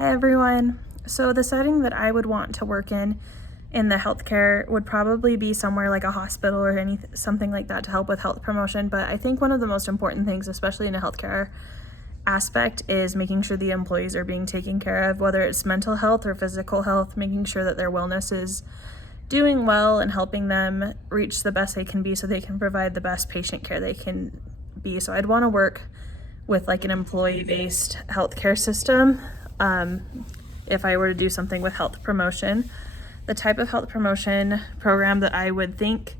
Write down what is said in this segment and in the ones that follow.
Hi everyone. So the setting that I would want to work in the healthcare would probably be somewhere like a hospital or something like that to help with health promotion. But I think one of the most important things, especially in a healthcare aspect, is making sure the employees are being taken care of, whether it's mental health or physical health, making sure that their wellness is doing well and helping them reach the best they can be so they can provide the best patient care they can be. So I'd want to work with like an employee-based healthcare system. If I were to do something with health promotion, the type of health promotion program that I would think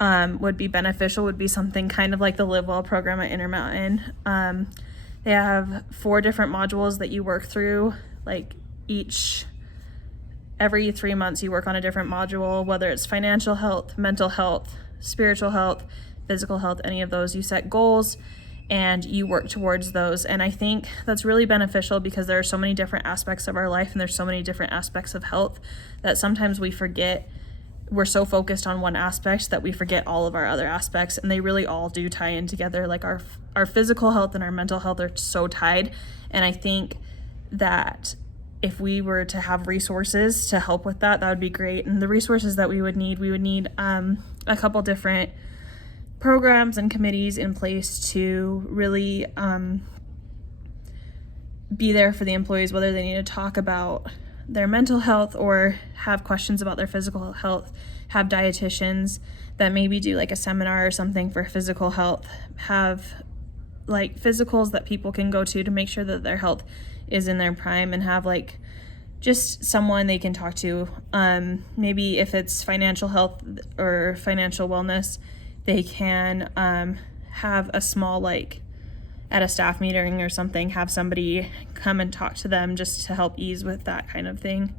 would be beneficial would be something kind of like the Live Well program at Intermountain. They have 4 different modules that you work through, like every 3 months you work on a different module, whether it's financial health, mental health, spiritual health, physical health, any of those. You set goals and you work towards those. And I think that's really beneficial because there are so many different aspects of our life and there's so many different aspects of health that sometimes we forget. We're so focused on one aspect that we forget all of our other aspects, and they really all do tie in together. Like our physical health and our mental health are so tied. And I think that if we were to have resources to help with that, that would be great. And the resources that we would need a couple different programs and committees in place to really be there for the employees, whether they need to talk about their mental health or have questions about their physical health, have dietitians that maybe do like a seminar or something for physical health, have like physicals that people can go to make sure that their health is in their prime, and have like just someone they can talk to. Maybe if it's financial health or financial wellness, they can have a small, like at a staff meeting or something, have somebody come and talk to them just to help ease with that kind of thing.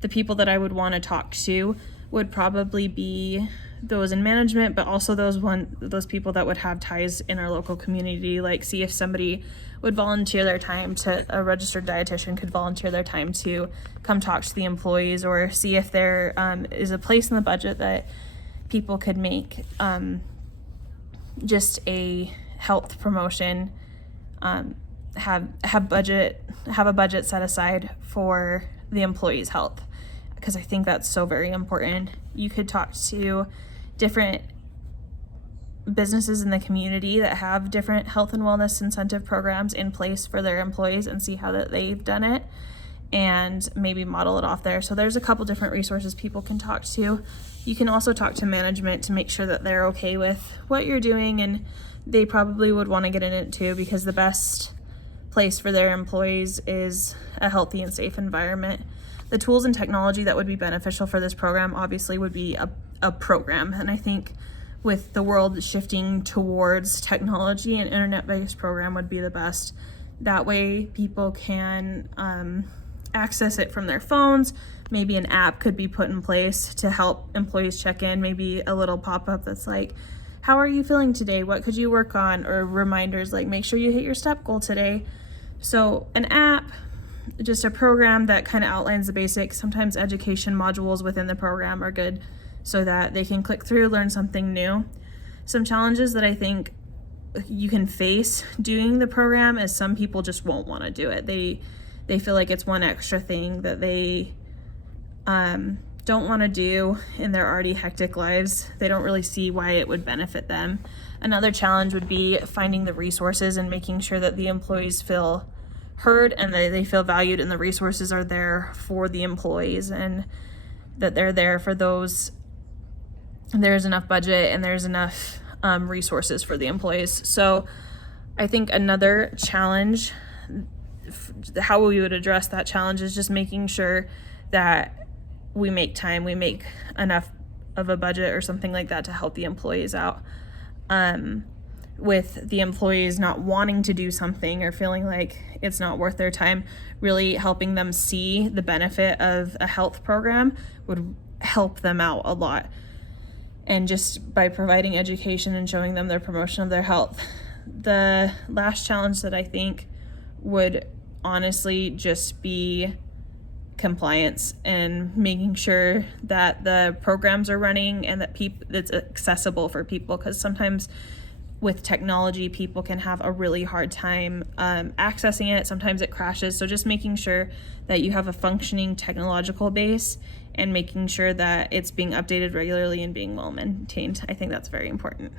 The people that I would want to talk to would probably be those in management, but also those people that would have ties in our local community, like see if somebody would volunteer their time a registered dietitian could volunteer their time to come talk to the employees, or see if there is a place in the budget that people could make just a health promotion, have a budget set aside for the employees' health, because I think that's so very important. You could talk to different businesses in the community that have different health and wellness incentive programs in place for their employees and see how that they've done it, and maybe model it off there. So there's a couple different resources people can talk to. You can also talk to management to make sure that they're okay with what you're doing, and they probably would want to get in it too, because the best place for their employees is a healthy and safe environment. The tools and technology that would be beneficial for this program obviously would be a program, and I think with the world shifting towards technology, an internet-based program would be the best. That way people can access it from their phones. Maybe an app could be put in place to help employees check in, maybe a little pop-up that's like, how are you feeling today? What could you work on? Or reminders like, make sure you hit your step goal today. So an app, just a program that kind of outlines the basics. Sometimes education modules within the program are good so that they can click through, learn something new. Some challenges that I think you can face doing the program is some people just won't want to do it. They feel like it's one extra thing that they don't want to do in their already hectic lives. They don't really see why it would benefit them. Another challenge would be finding the resources and making sure that the employees feel heard and they feel valued, and the resources are there for the employees, and that they're there for those. There's enough budget and there's enough resources for the employees. So I think another challenge, how we would address that challenge, is just making sure that we make time, we make enough of a budget or something like that to help the employees out. With the employees not wanting to do something or feeling like it's not worth their time, really helping them see the benefit of a health program would help them out a lot. And just by providing education and showing them their promotion of their health. The last challenge that I think would honestly just be compliance and making sure that the programs are running and that it's accessible for people, because sometimes with technology, people can have a really hard time accessing it. Sometimes it crashes. So just making sure that you have a functioning technological base and making sure that it's being updated regularly and being well maintained. I think that's very important.